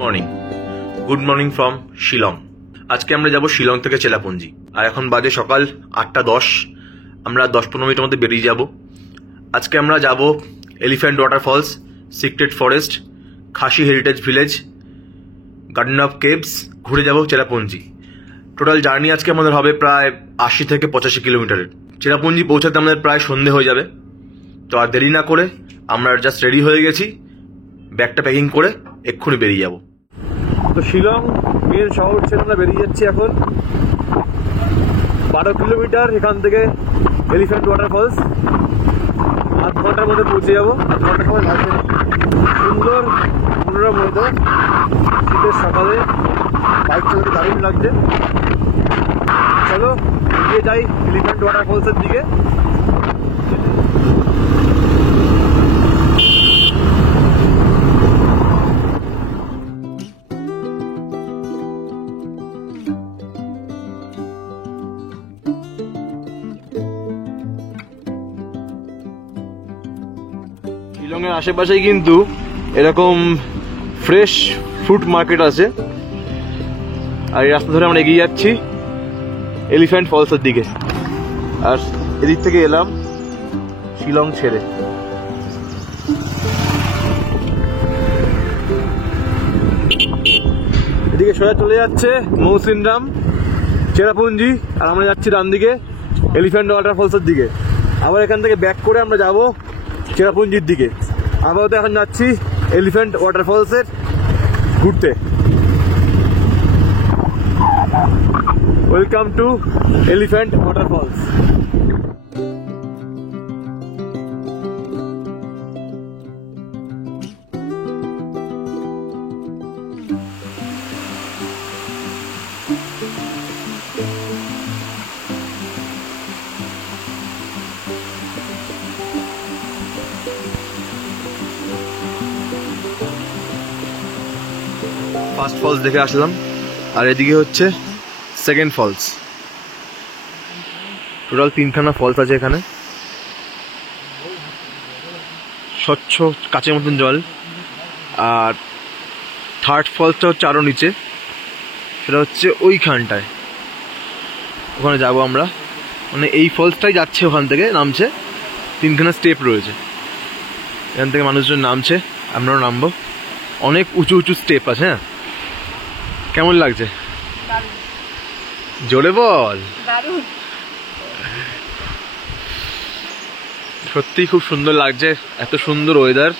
Morning, good morning from Shillong. আজকে আমরা যাব শিলং থেকে চেরাপুঞ্জি। আর এখন বাজে সকাল 8:10। আমরা 10-15 মিনিটের মধ্যে বেরিয়ে যাব। আজকে আমরা যাব elephant waterfalls, secret forest, Khasi heritage village, garden of caves, ঘুরে যাব চেরাপুঞ্জি। টোটাল জার্নি আজকে আমাদের হবে প্রায় 80 থেকে 85 কিলোমিটারের। চেরাপুঞ্জি পৌঁছাতে আমাদের প্রায় সন্ধে হয়ে যাবে। তো আর দেরি না করে আমরা জাস্ট রেডি হয়ে গেছি, ব্যাগটা প্যাকিং করে এক্ষুনি বেরিয়ে যাব। তো শিলং মেন শহর ছেড়ে আমরা বেরিয়ে যাচ্ছি এখন। 12 কিলোমিটার এখান থেকে এলিফ্যান্ট ওয়াটারফলস। আধ ঘন্টার মধ্যে পৌঁছে যাবো। আধ ঘন্টার সময় লাগবে। সুন্দর মনোরম ওয়েদার, শীতের সকালে বাইক চালাতে দারুণ লাগছে। চলো এগিয়ে যাই এলিফ্যান্ট ওয়াটারফলসের দিকে। শিলংয়ের আশেপাশেই কিন্তু এরকম ফ্রেশ ফ্রুট মার্কেট আছে। আর এই রাস্তা ধরে আমরা এগিয়ে যাচ্ছি এলিফ্যান্ট ফলসের দিকে। আর এদিক থেকে এলাম শিলং ছেড়ে। এদিকে সোজা চলে যাচ্ছে মৌসিনরাম, চেরাপুঞ্জি। আর আমরা যাচ্ছি ডান দিকে এলিফ্যান্ট ওয়াটারফলসের দিকে। আবার এখান থেকে ব্যাক করে আমরা যাব চেরাপুঞ্জির দিকে। আপাতত এখন যাচ্ছি এলিফ্যান্ট ওয়াটারফলসের ঘুরতে। Welcome to elephant waterfalls. First falls দেখে আসলাম, আর এদিকে হচ্ছে সেকেন্ড ফলস। টোটাল 3খানা ফলস আছে এখানে। স্বচ্ছ কাচের মতন জল। আর থার্ড ফলসটা হচ্ছে আরো নিচে, সেটা হচ্ছে ওইখানটায়। ওখানে যাবো আমরা, মানে এই ফলসটাই যাচ্ছে, ওখান থেকে নামছে। 3খানা স্টেপ রয়েছে, এখান থেকে মানুষজন নামছে, আমরাও নামবো। অনেক উঁচু উঁচু স্টেপ আছে। হ্যাঁ, কেমন লাগছে? জোরে বল। সত্যি খুব সুন্দর লাগছে, এত সুন্দর ওয়েদার।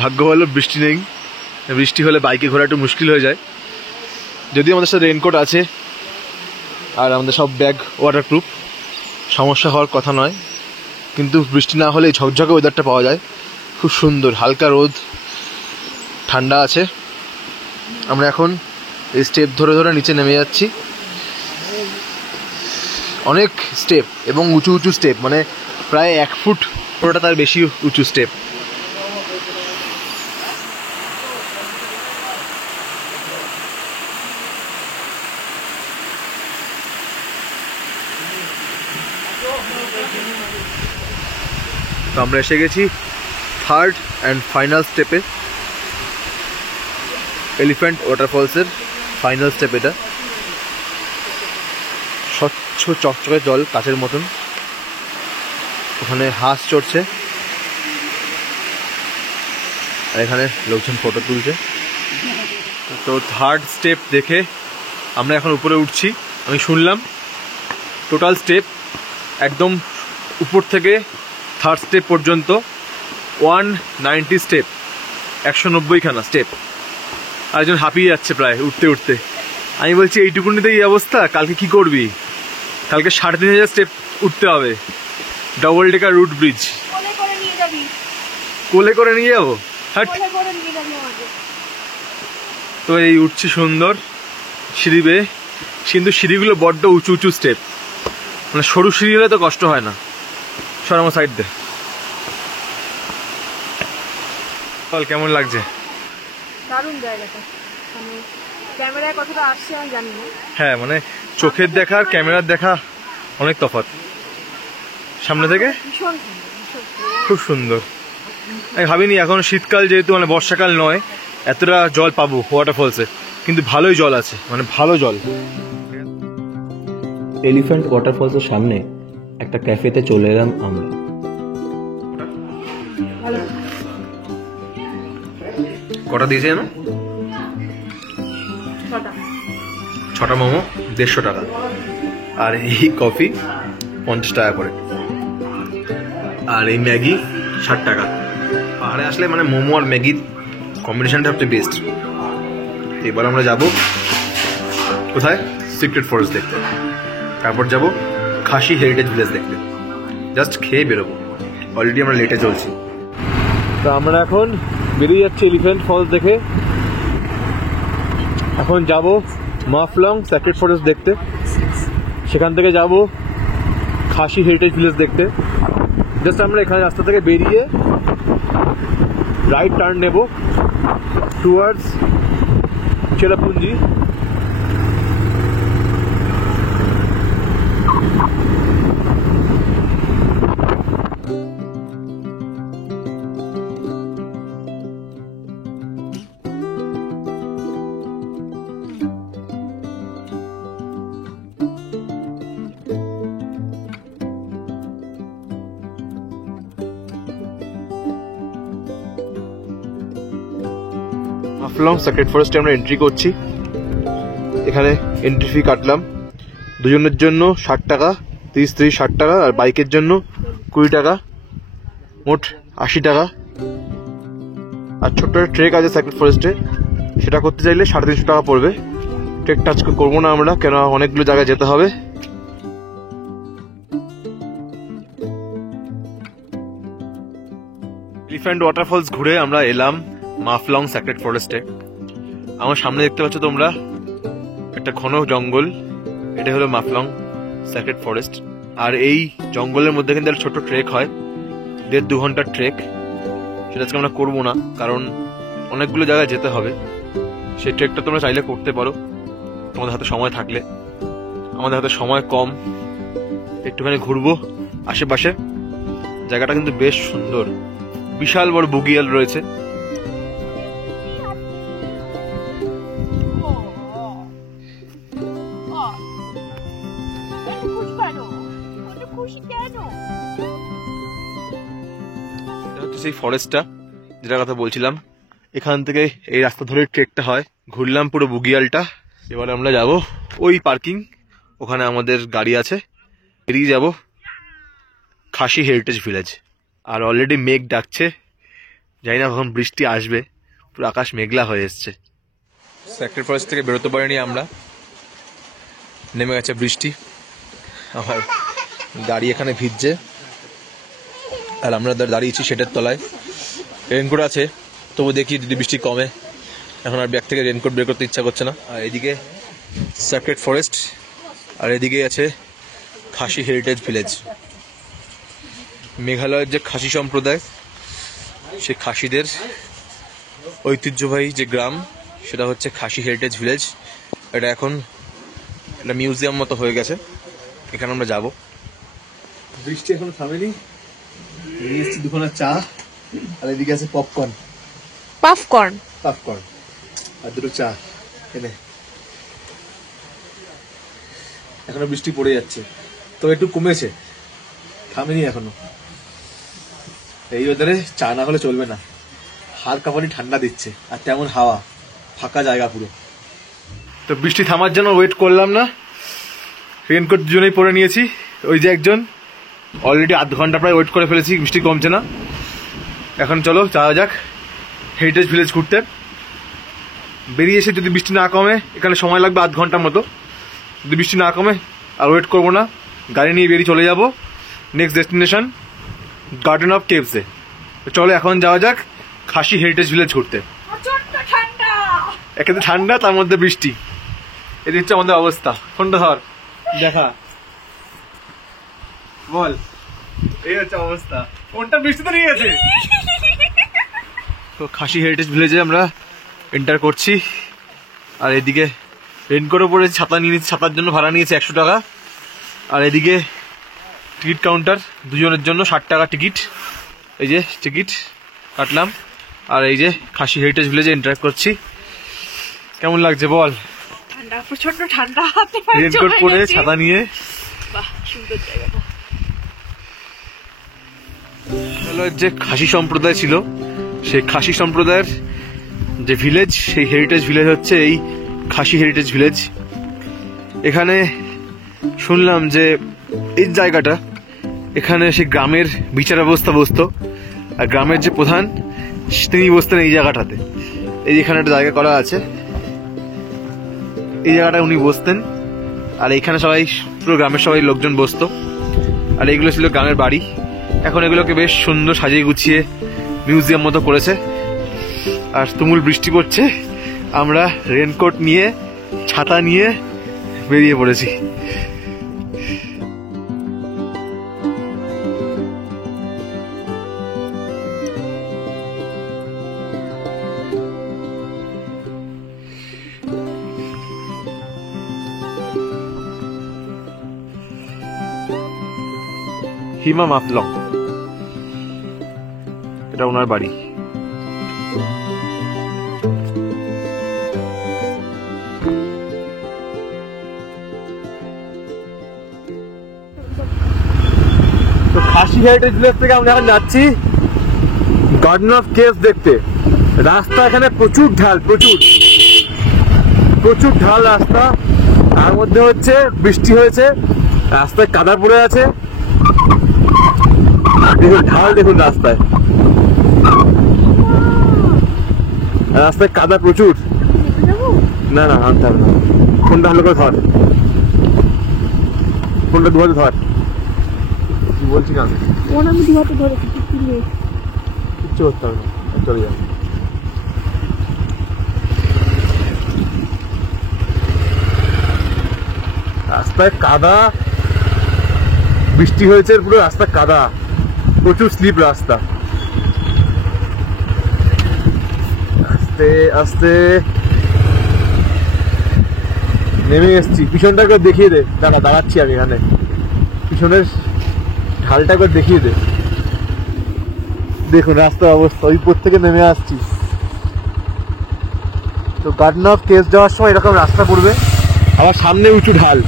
ভাগ্য ভালো বৃষ্টি নেই, বৃষ্টি হলে বাইকে ঘোরা একটু মুশকিল হয়ে যায়। যদিও আমাদের সাথে রেনকোট আছে আর আমাদের সব ব্যাগ ওয়াটারপ্রুফ, সমস্যা হওয়ার কথা নয়। কিন্তু বৃষ্টি না হলে এই ঝকঝকে ওয়েদারটা পাওয়া যায়। খুব সুন্দর, হালকা রোদ, ঠান্ডা আছে। আমরা এখন এই স্টেপ ধরে ধরে নিচে নেমে যাচ্ছি। অনেক স্টেপ এবং উঁচু উঁচু স্টেপ, মানে প্রায় 1 ফুট পুরোটা, তার বেশি উঁচু স্টেপ। তো আমরা এসে গেছি থার্ড অ্যান্ড ফাইনাল স্টেপে, এলিফ্যান্ট ওয়াটারফলসের ফাইনাল স্টেপ এটা। স্বচ্ছ চকচকে জল, কাচের মতন। ওখানে হাঁস চড়ছে আর এখানে লোকজন ফটো তুলছে। তো থার্ড স্টেপ দেখে আমরা এখন উপরে উঠছি। আমি শুনলাম টোটাল স্টেপ একদম উপর থেকে থার্ড স্টেপ পর্যন্ত 190 স্টেপ, 190খানা স্টেপ। আর একজন হাঁপিয়ে যাচ্ছে প্রায় উঠতে উঠতে। আমি বলছি এইটুকুনিতে এই অবস্থা, কালকে কি করবি? কালকে 3500 স্টেপ উঠতে হবে, ডবল ডেকার রুট ব্রিজ। কোলে করে নিয়ে যাবো? তো এই উঠছি সুন্দর সিঁড়ি বেয়ে, কিন্তু সিঁড়িগুলো বড্ড উঁচু উঁচু স্টেপ, মানে সরু সিঁড়ি হলে তো কষ্ট হয় না। সর আমার সাইড দে। বল কেমন লাগছে? দারুণ জায়গাটা, মানে ক্যামেরায় কতটা আসছে আমি জানি না। হ্যাঁ মানে চোখের দেখা আর ক্যামেরার দেখা অনেক তফাৎ। সামনে থেকে ভীষণ সুন্দর, ভীষণ সুন্দর। খুব সুন্দর। আমি ভাবিনি এখন শীতকাল যেহেতু, মানে বর্ষাকাল নয়, এতটা জল পাবো ওয়াটারফলসে, কিন্তু ভালোই জল আছে, মানে ভালো জল। এলিফ্যান্ট ওয়াটারফলসের সামনে একটা ক্যাফেতে চলে এলাম আমরা। ভালো। কটা দিয়েছে জানো? ছটা। 6টা মোমো 150 টাকা, আর এই কফি 50 টাকা করে, আর এই ম্যাগি 60 টাকা। পাহাড়ে আসলে মানে মোমো আর ম্যাগির কম্বিনেশনটা সবচেয়ে বেস্ট। এবার আমরা যাব কোথায়? সিক্রেট ফরেস্ট দেখতে, তারপর যাব খাসি হেরিটেজ ভিলেজ দেখতে। জাস্ট খেয়ে বেরোবো, অলরেডি আমরা লেটে চলছি। তো আমরা এখন বেরিয়ে যাচ্ছি এলিফ্যান্ট ফলস দেখে। এখন যাব মাফলং সিক্রেট ফরেস্ট দেখতে, সেখান থেকে যাব খাসি হেরিটেজ ভিলেজ দেখতে। জাস্ট আমরা এখানে রাস্তা থেকে বেরিয়ে রাইট টার্ন নেব টুয়ার্ডস চেরাপুঞ্জি। মাফলং সিক্রেট ফরেস্টে আমরা এন্ট্রি করছি। এখানে এন্ট্রি ফি কাটলাম, দুজনের জন্য 60 টাকা, 30 60 টাকা, আর বাইকের জন্য 20 টাকা, মোট 80 টাকা। আর ছোট্ট একটা ট্রেক আছে সিক্রেট ফরেস্টে, সেটা করতে চাইলে 350 টাকা পড়বে। ট্রেকটা আজকে করবো না আমরা, কেন অনেকগুলো জায়গায় যেতে হবে। এলিফ্যান্ট ওয়াটারফলস ঘুরে আমরা এলাম মাফলং সিক্রেট ফরেস্টে। আমার সামনে দেখতে পাচ্ছ তোমরা একটা ঘন জঙ্গল, এটা হলো মাফলং সিক্রেট ফরেস্ট। আর এই জঙ্গলের মধ্যে কিন্তু একটা ছোট ট্রেক হয়, 1.5-2 ঘন্টার ট্রেক। সেটা আজকে আমরা করবো না, কারণ অনেকগুলো জায়গায় যেতে হবে। সেই ট্রেকটা তোমরা চাইলে করতে পারো তোমাদের হাতে সময় থাকলে। আমাদের হাতে সময় কম, একটুখানি ঘুরবো আশেপাশে। জায়গাটা কিন্তু বেশ সুন্দর, বিশাল বড় বুগিয়াল রয়েছে। সেই ফরেস্টটা যেটার কথা বলছিলাম, এখান থেকে এই রাস্তা ধরে ট্রেকটা হয়। ঘুরলাম পুরো বুগিয়ালটা। এবারে আমরা যাব ওই পার্কিং, ওখানে আমাদের গাড়ি আছে, বেরিয়ে যাব খাসি হেরিটেজ ভিলেজ। আর অলরেডি মেঘ ডাকছে, জানি না কখন বৃষ্টি আসবে, পুরো আকাশ মেঘলা হয়ে এসছে। সিক্রেট ফরেস্ট থেকে বেরোতে পারিনি আমরা, নেমে গেছে বৃষ্টি। আমার গাড়ি এখানে ভিজছে, আর আমরা দাঁড়িয়েছি শেডের তলায়। রেনকোট আছে, তবু দেখি যদি বৃষ্টি কমে। এখন আর ব্যাগ থেকে রেনকোট বের করতে ইচ্ছা করছে না। আর এদিকে সিক্রেট ফরেস্ট, আর এদিকে আছে খাসি হেরিটেজ ভিলেজ। মেঘালয়ের যে খাসি সম্প্রদায়, সেই খাসিদের ঐতিহ্যবাহী যে গ্রাম, সেটা হচ্ছে খাসি হেরিটেজ ভিলেজ। এটা এখন একটা মিউজিয়াম মতো হয়ে গেছে, এখানে আমরা যাব। বৃষ্টি এখন থামেনি, নিয়ে এসেছি 2খানা চা, আর এদিকে আছে পপকর্ন, পাফকর্ন আর 2টো চা এনে। এখনো বৃষ্টি পড়ে যাচ্ছে, তো একটু কমেছে, থামেনি এখনো। এই ওয়েদারে চা না হলে চলবে না, হাড় কাঁপানি ঠান্ডা দিচ্ছে, আর তেমন হাওয়া, ফাঁকা জায়গা পুরো। তো বৃষ্টি থামার জন্য ওয়েট করলাম না, রেনকোট দুজনেই পরে নিয়েছি। ওই যে একজন অলরেডি আধ ঘন্টা প্রায় ওয়েট করে ফেলেছি, বৃষ্টি কমছে না। এখন চলো যাওয়া যাক হেরিটেজ ভিলেজ ঘুরতে। বেরিয়ে এসে যদি বৃষ্টি না কমে, এখানে সময় লাগবে আধ ঘন্টার মতো। যদি বৃষ্টি না কমে আর ওয়েট করবো না, গাড়ি নিয়ে বেরিয়ে চলে যাব নেক্সট ডেস্টিনেশন গার্ডেন অফ কেভসে। চলো এখন যাওয়া যাক খাসি হেরিটেজ ভিলেজ ঘুরতে। এখানে ঠান্ডা, তার মধ্যে বৃষ্টি। এটি হচ্ছে আমাদের অবস্থা। ফোনটা ধর, দেখা বল, এই হচ্ছে অবস্থা। ফোনটা বৃষ্টিতে নিয়ে গেছে। তো খাসি হেরিটেজ ভিলেজে আমরা এন্টার করছি। আর এদিকে রেনকোটও পড়েছি, ছাতা নিয়ে নিচ্ছি, ছাতার জন্য ভাড়া নিয়েছে 100 টাকা। আর এদিকে টিকিট কাউন্টার, দুজনের জন্য 60 টাকা টিকিট। এই যে টিকিট কাটলাম। আর এই যে খাসি হেরিটেজ ভিলেজে এন্টার করছি। কেমন লাগছে বল? ঠান্ডা, প্রচন্ড ঠান্ডা। রেনকোট পরে ছাতা নিয়ে। বাহ, সুন্দর জায়গাটা। যে খাসি সম্প্রদায় ছিল, সেই খাসি সম্প্রদায়ের যে ভিলেজ, সেই হেরিটেজ ভিলেজ হচ্ছে এই খাসি হেরিটেজ ভিলেজ। এখানে শুনলাম যে এই জায়গাটা, এখানে সেই গ্রামের বিচার ব্যবস্থা বসতো। আর গ্রামের যে প্রধান, তিনি বসতেন এই জায়গাটাতে। এই এখানে একটা জায়গা করা আছে, এই জায়গাটা উনি বসতেন। আর এইখানে সবাই, পুরো গ্রামের সবাই লোকজন বসতো। আর এইগুলো ছিল গ্রামের বাড়ি। এখন এগুলোকে বেশ সুন্দর সাজিয়ে গুছিয়ে মিউজিয়াম মতো করেছে। আর তুমুল বৃষ্টি পড়ছে, আমরা রেনকোট নিয়ে, ছাতা নিয়ে বেরিয়ে পড়েছি। হিমা মাফলং, এটা ওনার বাড়ি। তো খাসি হেরিটেজ ভিলেজ থেকে আমরা এখন যাচ্ছি গার্ডেন অফ কেভস দেখতে। রাস্তা এখানে প্রচুর ঢাল, প্রচুর ঢাল রাস্তা। তার মধ্যে হচ্ছে বৃষ্টি হয়েছে, রাস্তায় কাদা পড়ে আছে। দেখুন ঢাল, দেখুন রাস্তায়, রাস্তায় কাদা প্রচুর। না না, আনতে হবে না। ফোনটা ভালো করে ধর, ফোনটা দুহাতে ধর। কি বলছি না, ফোন আমি দুহাতে ধরেছি, কিচ্ছু করতে হবে না, চলে যাবে। রাস্তায় কাদা, বৃষ্টি হয়েছে, পুরো রাস্তা কাদা, প্রচুর স্লিপ রাস্তা। আস্তে আস্তে নেমে এসছি। পিছনটাকে দেখিয়ে দে, দাঁড়াচ্ছি আমি এখানে। পিছনের ঢালটাকে দেখিয়ে দে। দেখুন রাস্তার অবস্থা, ওই উপর থেকে নেমে আসছি। তো গার্ডেন অফ কেভস যাওয়ার সময় এরকম রাস্তা পড়বে, আবার সামনে উঁচু ঢাল।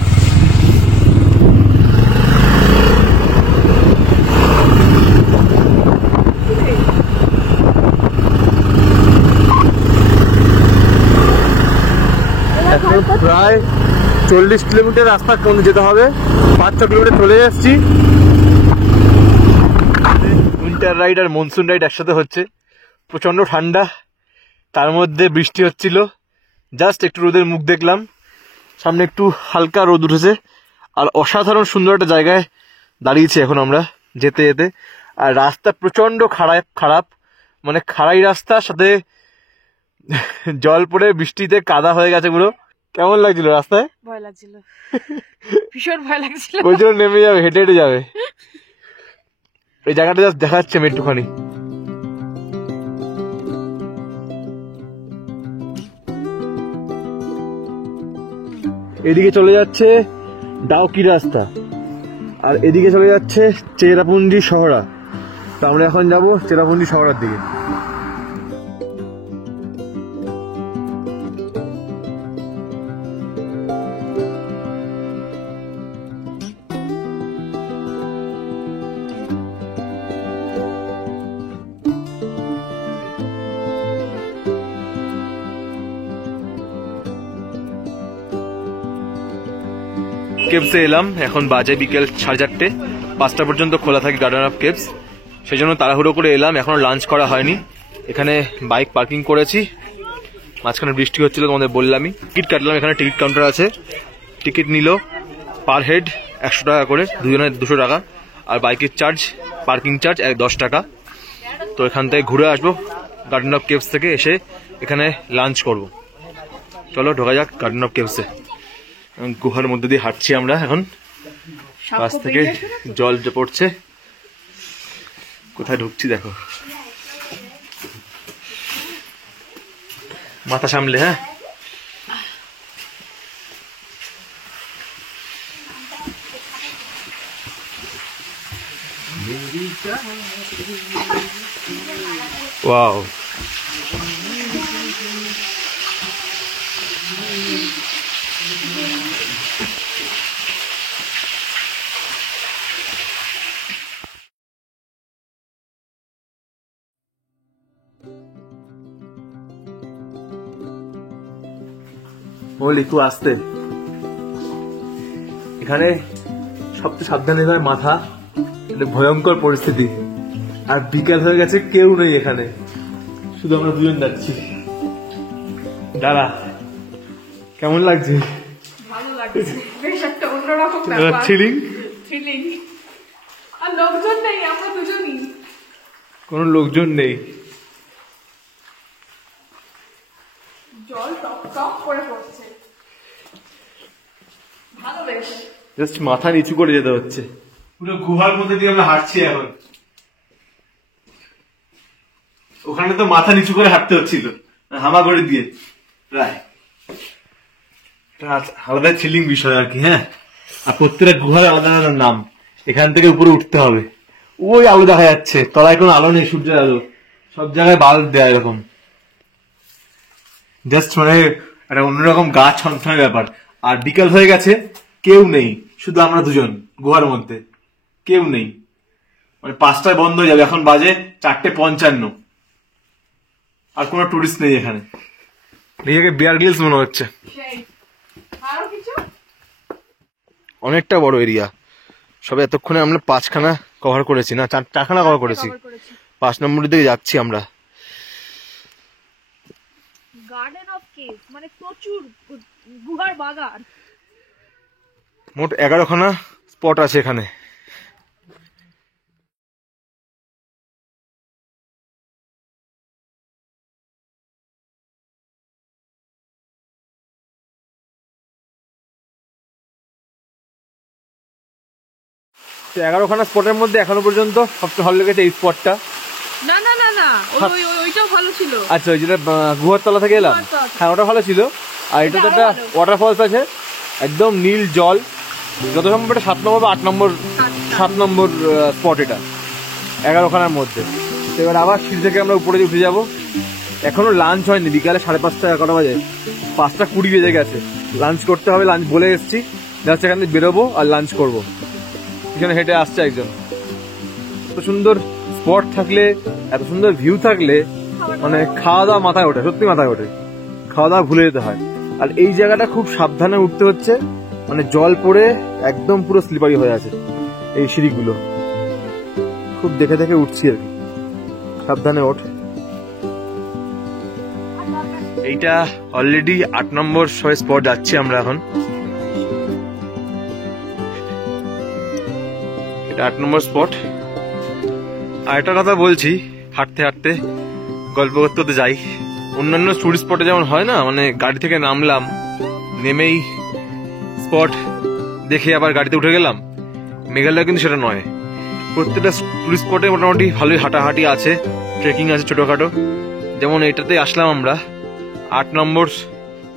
প্রায় 40 কিলোমিটার রাস্তা যেতে হবে, 5-6 কিলোমিটার চলে যাচ্ছি। উইন্টার রাইড আর মনসুন রাইড একসাথে হচ্ছে। প্রচন্ড ঠান্ডা, তার মধ্যে বৃষ্টি হচ্ছিল। জাস্ট একটু রোদের মুখ দেখলাম, সামনে একটু হালকা রোদ উঠেছে। আর অসাধারণ সুন্দর একটা জায়গায় দাঁড়িয়েছি এখন আমরা যেতে যেতে। আর রাস্তা প্রচন্ড খারাপ, মানে খাড়াই রাস্তার সাথে জল পড়ে বৃষ্টিতে কাদা হয়ে গেছে পুরো। কেমন লাগছিল রাস্তায়? ভয় লাগছিল, ভীষণ ভয় লাগছিল। ওই জন্য নেমে যাবে, হেঁটে হেঁটে যাবে। এই জায়গাটা জাস্ট দেখাচ্ছে আমি একটুখানি। এদিকে চলে যাচ্ছে ডাউকি রাস্তা, আর এদিকে চলে যাচ্ছে চেরাপুঞ্জি শহরা। তো আমরা এখন যাব চেরাপুঞ্জি শহরের দিকে। কেভসে এলাম, এখন বাজে বিকেল 4:30। 5টা পর্যন্ত খোলা থাকে গার্ডেন অফ কেভস। সেই জন্য তাড়াহুড়ো করে এলাম, এখনো লাঞ্চ করা হয়নি। এখানে বাইক পার্কিং করেছি, মাঝখানে বৃষ্টি হচ্ছিল, তোমাদের বললামই। টিকিট কাটলাম, এখানে টিকিট কাউন্টার আছে। টিকিট নিল পার হেড 100 টাকা করে, দুজনের 200 টাকা। আর বাইকের চার্জ, পার্কিং চার্জ 10 টাকা। তো এখান থেকে ঘুরে আসবো গার্ডেন অফ কেভস থেকে, এসে এখানে লাঞ্চ করব। চলো ঢোকা যাক গার্ডেন অফ কেভসে। গুহার মধ্যে দিয়ে হাঁটছি আমরা এখন, পাশ থেকে জল যে পড়ছে। কোথায় ঢুকছি দেখো, মাথা সামলে। হ্যাঁ, ওয়াও, বল একটু আসতে। এখানে সবচেয়ে সাবধানে হয় মাথা, এটা ভয়ঙ্কর পরিস্থিতি। আর বিকাল হয়ে গেছে, কেউ নেই এখানে, শুধু আমরা দুজন যাচ্ছি। দাঁড়া, কেমন লাগছে? ভালো লাগছে, বেশ একটা অন্যরকম ব্যাপার। থ্রিলিং, আর লোকজন নেই, আমরা দুজনই। কোনো লোকজন নেই, জল টপ টপ করে পড়ছে, ভালো বেশ। জাস্ট মাথা নিচু করে যেতে হচ্ছে। পুরো গুহার মধ্যে দিয়ে আমরা হাঁটছি এখন। ওখানে তো মাথা নিচু করে হাঁটতে হচ্ছিল হামাগুড়ি দিয়ে প্রায়। আলাদা থ্রিলিং বিষয় আর কি। হ্যাঁ, আর প্রত্যেকটা গুহার আলাদা আলাদা নাম। এখান থেকে উপরে উঠতে হবে। ওই আলো দেখা যাচ্ছে, তলায় কোনো আলো নেই, সূর্যের আলো, সব জায়গায় বাল্ব দেয়া এরকম। জাস্ট মানে একটা অন্যরকম গাছ ছনছনের ব্যাপার। আর বিকাল হয়ে গেছে, কেউ নেই, শুধু আমরা দুজন গুহার মধ্যে, কেউ নেই। মানে 5টায় বন্ধ হয়ে যাবে, এখন বাজে 4:55। আর কোনো টুরিস্ট নেই এখানে। নিজেকে বিয়ার গ্রিলস মনে হচ্ছে। আরো কিছু অনেকটা বড় এরিয়া। সবে এতক্ষণে আমরা 5খানা কভার করেছি, না 4খানা কভার করেছি। 5 নম্বরের দিকে যাচ্ছি আমরা। গার্ডেন অফ কেভ মানে প্রচুর গুহার বাগান। মোট 11খানা স্পট আছে এখানে। তো 11খানা স্পটের মধ্যে এখনো পর্যন্ত সবচেয়ে ভালো লেগেছে এই স্পটটা। না না না না, ওইটাও ভালো ছিল। আচ্ছা, ওই যেটা গুহার তলা থেকে এলাম, হ্যাঁ ওটা ভালো ছিল। আর এটা তো একটা ওয়াটারফলস আছে, একদম নীল জল। যত সম্ভব এটা 7 নম্বর বা 8 নম্বর, 7 নম্বর স্পট এটা 11খানার মধ্যে। তো এবার আবার সিঁড়ি থেকে আমরা উপরে উঠে যাব। এখনো লাঞ্চ হয়নি, বিকালে 5:30 কটা বাজে, 5:20 বেজে গেছে। লাঞ্চ করতে হবে, লাঞ্চ বলে এসেছি। জাস্ট এখান থেকে বেরোবো আর লাঞ্চ করবো। এখানে হেঁটে আসছে একজন। এত সুন্দর স্পট থাকলে, এত সুন্দর ভিউ থাকলে, মানে খাওয়া দাওয়া মাথায় ওঠে, সত্যি মাথায় ওঠে। খাওয়া দাওয়া ভুলে যেতে হয়। আর এই জায়গাটা খুব সাবধানে উঠতে হচ্ছে, মানে জল পড়ে একদম পুরো স্লিপারি হয়ে আছে এই সিঁড়িগুলো। খুব দেখে দেখে উঠছি আর কি, সাবধানে ওঠ। এইটা অলরেডি 8 নম্বর স্পট যাচ্ছি আমরা এখন। এটা 8 নম্বর স্পট। আর একটা কথা বলছি, হাঁটতে হাঁটতে গল্প করতে করতে যাই। অন্যান্য টুরিস্ট স্পটে যেমন হয় না, মানে গাড়ি থেকে নামলাম, নেমেই স্পট দেখে আবার গাড়িতে উঠে গেলাম, মেঘালয় কিন্তু সেটা নয়। প্রত্যেকটা টুরিস্ট স্পটে মোটামুটি ভালোই হাঁটাহাঁটি আছে, ট্রেকিং আছে ছোটখাটো। যেমন এটাতে আসলাম আমরা, 8 নম্বর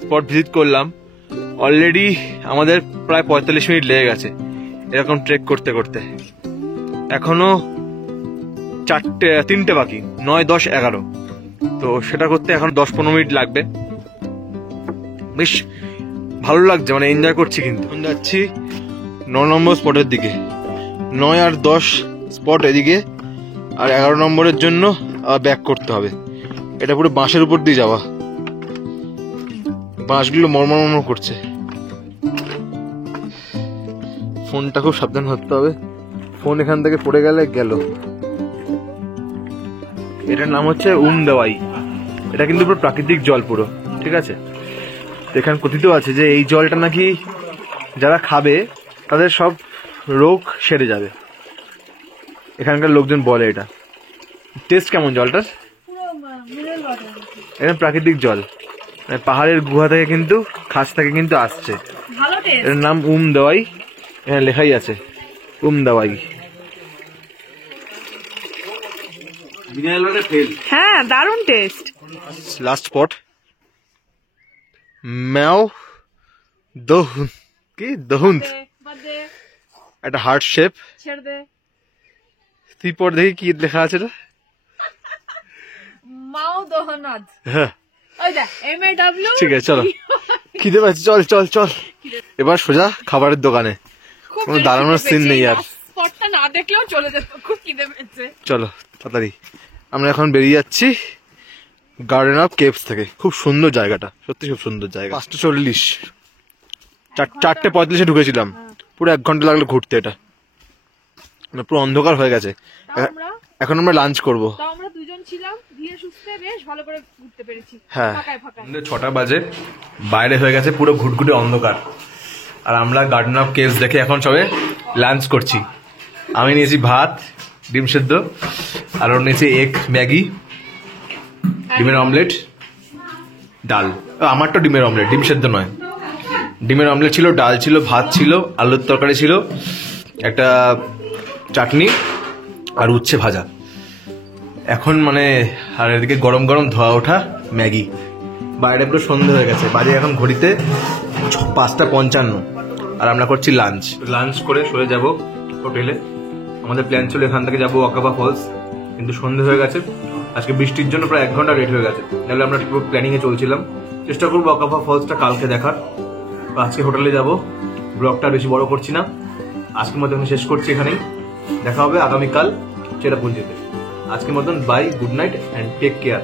স্পট ভিজিট করলাম। অলরেডি আমাদের প্রায় 45 মিনিট লেগে গেছে এরকম ট্রেক করতে করতে। এখনো 3টে বাকি, 9, 10, 11। তো সেটা করতে এখন 10-15 মিনিট লাগবে। বেশ ভালো লাগছে, মানে এনজয় করছি। কিন্তু যাচ্ছি 9 নম্বর স্পটের দিকে। 9 আর 10 স্পট এদিকে, আর 11 নম্বরের জন্য ব্যাক করতে হবে। এটা পুরো বাঁশের উপর দিয়ে যাওয়া, বাঁশগুলো মরমর করছে। ফোনটা খুব সাবধান হতে হবে, ফোন এখান থেকে পড়ে গেল। এটার নাম হচ্ছে উমদাওয়াই। এটা কিন্তু পুরো প্রাকৃতিক জল পুরো, ঠিক আছে। এখানে কথিত আছে যে এই জলটা নাকি যারা খাবে তাদের সব রোগ সেরে যাবে। এখানকার লোকজন বলে এটা। টেস্ট কেমন জলটার? পুরো মিনারেল ওয়াটার। এটা প্রাকৃতিক জল, পাহাড়ের গুহা থেকে কিন্তু খাস থেকে কিন্তু আসছে। ভালো টেস্ট। এর নাম দাওয়াই, এখানে লেখাই আছে দাওয়াই। হ্যাঁ, দারুণ টেস্ট। লাস্ট স্পট ম্যাও দহুন, কি দহুন, একটা হার্ট শেপ। ছেড়ে দে। তুই পর দেখি কি লেখা আছে রে। মাও দহনাদ। হ্যাঁ ওই দেখ MAW। ঠিক আছে চলো, খিদে পাচ্ছি, চল চল চল। এবার সোজা খাবারের দোকানে, কোনো দাঁড়ানোর সিন নেই আর। স্পটটা না দেখলেও চলে যেত, খুব খিদে পেয়েছে। চলো তাড়াতাড়ি, আমরা এখন বেরিয়ে যাচ্ছি গার্ডেন অফ কেভস থেকে। খুব সুন্দর জায়গাটা, সত্যি খুব সুন্দর জায়গা। 5:40, 4:45 ঢুকেছিলাম, পুরো 1 ঘন্টা লাগলো ঘুরতে। এটা মানে পুরো অন্ধকার হয়ে গেছে। এখন আমরা লাঞ্চ করবো। তাও আমরা দুজন ছিলাম, ধীরে সুস্থে বেশ ভালো করে ঘুরতে পেরেছি। হ্যাঁ, ফাঁকায় ফাঁকায়। 6টা বাজে, বাইরে হয়ে গেছে পুরো ঘুটঘুটে অন্ধকার, আর আমরা গার্ডেন অফ কেভস দেখে এখন সবে লাঞ্চ করছি। আমি নিয়েছি ভাত, ডিম সেদ্ধ, আর ওর নিয়েছি এগ ম্যাগি, ডিমের অমলেট, ডাল। আমার তো ডিমের অমলেট, ডিম সেদ্ধ নয়। ডিমের অমলেট ছিল, ডাল ছিল, ভাত ছিল, আলুর তরকারি ছিল, একটা চাটনি আর উচ্ছে ভাজা। এখন মানে আর এদিকে গরম গরম ধোয়া ওঠা ম্যাগি। বাইরে পুরো সন্ধে হয়ে গেছে, বাজে এখন ঘড়িতে 5:55, আর আমরা করছি লাঞ্চ। লাঞ্চ করে সরে যাব হোটেলে। আমাদের প্ল্যান ছিল এখান থেকে যাবো ওয়াকাবা ফলস, কিন্তু সন্ধে হয়ে গেছে। আজকে বৃষ্টির জন্য প্রায় 1 ঘন্টা লেট হয়ে গেছে, নাহলে আমরা পুরো প্ল্যানিং এ চলছিলাম। চেষ্টা করবো ওয়াকাবা ফলসটা কালকে দেখার। আজকে হোটেলে যাব, ব্লগটা বেশি বড় করছি না, আজকের মতো আমি শেষ করছি এখানেই। দেখা হবে আগামীকাল চেরাপুঞ্জিতে। আজকের মতন bye, good night and take care.